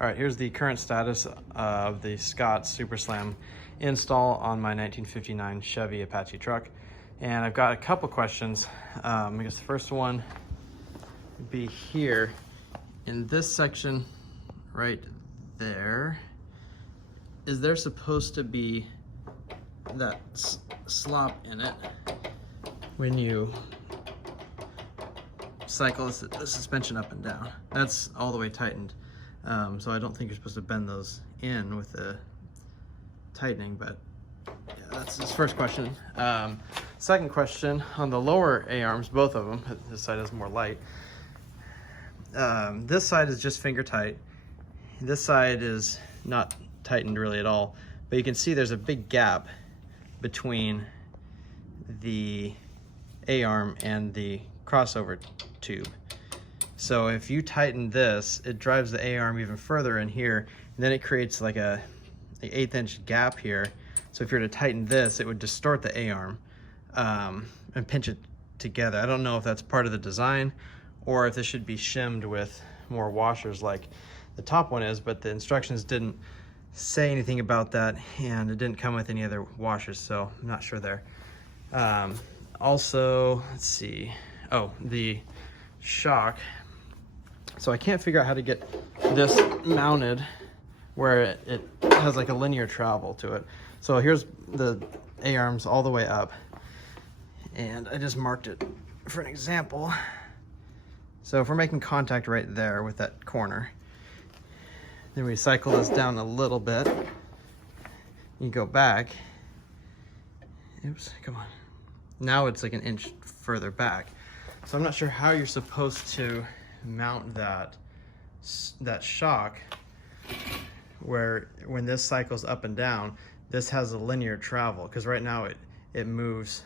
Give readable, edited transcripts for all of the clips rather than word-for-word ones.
All right, here's the current status of the Scott Super Slam install on my 1959 Chevy Apache truck. And I've got a couple questions. I guess the first one would be here in this section right there. Is there supposed to be that slop in it when you cycle the suspension up and down? That's all the way tightened. So I don't think you're supposed to bend those in with the tightening, but yeah, that's his first question. Second question, on the lower A-arms, both of them, this side has more light. This side is just finger tight. This side is not tightened really at all, but you can see there's a big gap between the A-arm and the crossover tube. So if you tighten this, it drives the A-arm even further in here, and then it creates like a 1/8 inch gap here. So if you were to tighten this, it would distort the A-arm and pinch it together. I don't know if that's part of the design or if this should be shimmed with more washers like the top one is, but the instructions didn't say anything about that, and it didn't come with any other washers, so I'm not sure there. Also, let's see. Oh, the shock. So I can't figure out how to get this mounted where it has like a linear travel to it. So here's the A-arms all the way up, and I just marked it for an example. So if we're making contact right there with that corner, then we cycle this down a little bit. You go back. Oops, come on. Now it's like 1 inch further back. So I'm not sure how you're supposed to mount that shock where when this cycles up and down, this has a linear travel, because right now it moves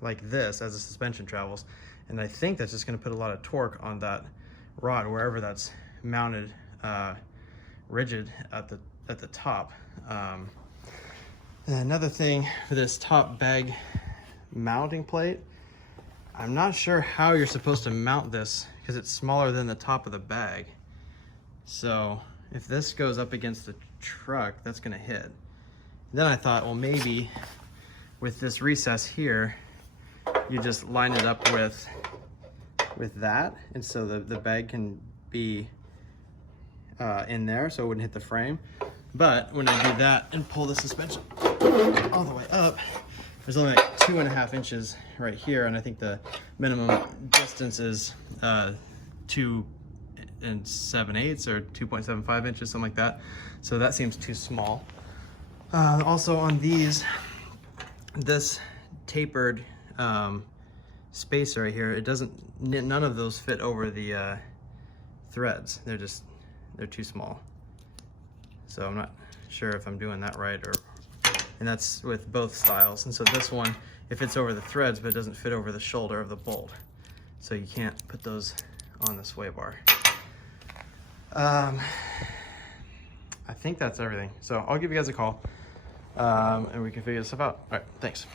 like this as the suspension travels, and I think that's just going to put a lot of torque on that rod wherever that's mounted rigid at the top. And another thing for this top bag mounting plate, I'm not sure how you're supposed to mount this because it's smaller than the top of the bag. So if this goes up against the truck, that's gonna hit. Then I thought, well, maybe with this recess here, you just line it up with that, and so the bag can be in there so it wouldn't hit the frame. But when I do that and pull the suspension all the way up, there's only like 2.5 inches right here, and I think the minimum distance is 2 7/8 or 2.75 inches, something like that. So that seems too small. Also on these, this tapered spacer right here, none of those fit over the threads. They're too small. So I'm not sure if I'm doing that right, and that's with both styles. And so this one, it fits over the threads, but it doesn't fit over the shoulder of the bolt. So you can't put those on the sway bar. I think that's everything. So I'll give you guys a call, and we can figure this stuff out. All right, thanks.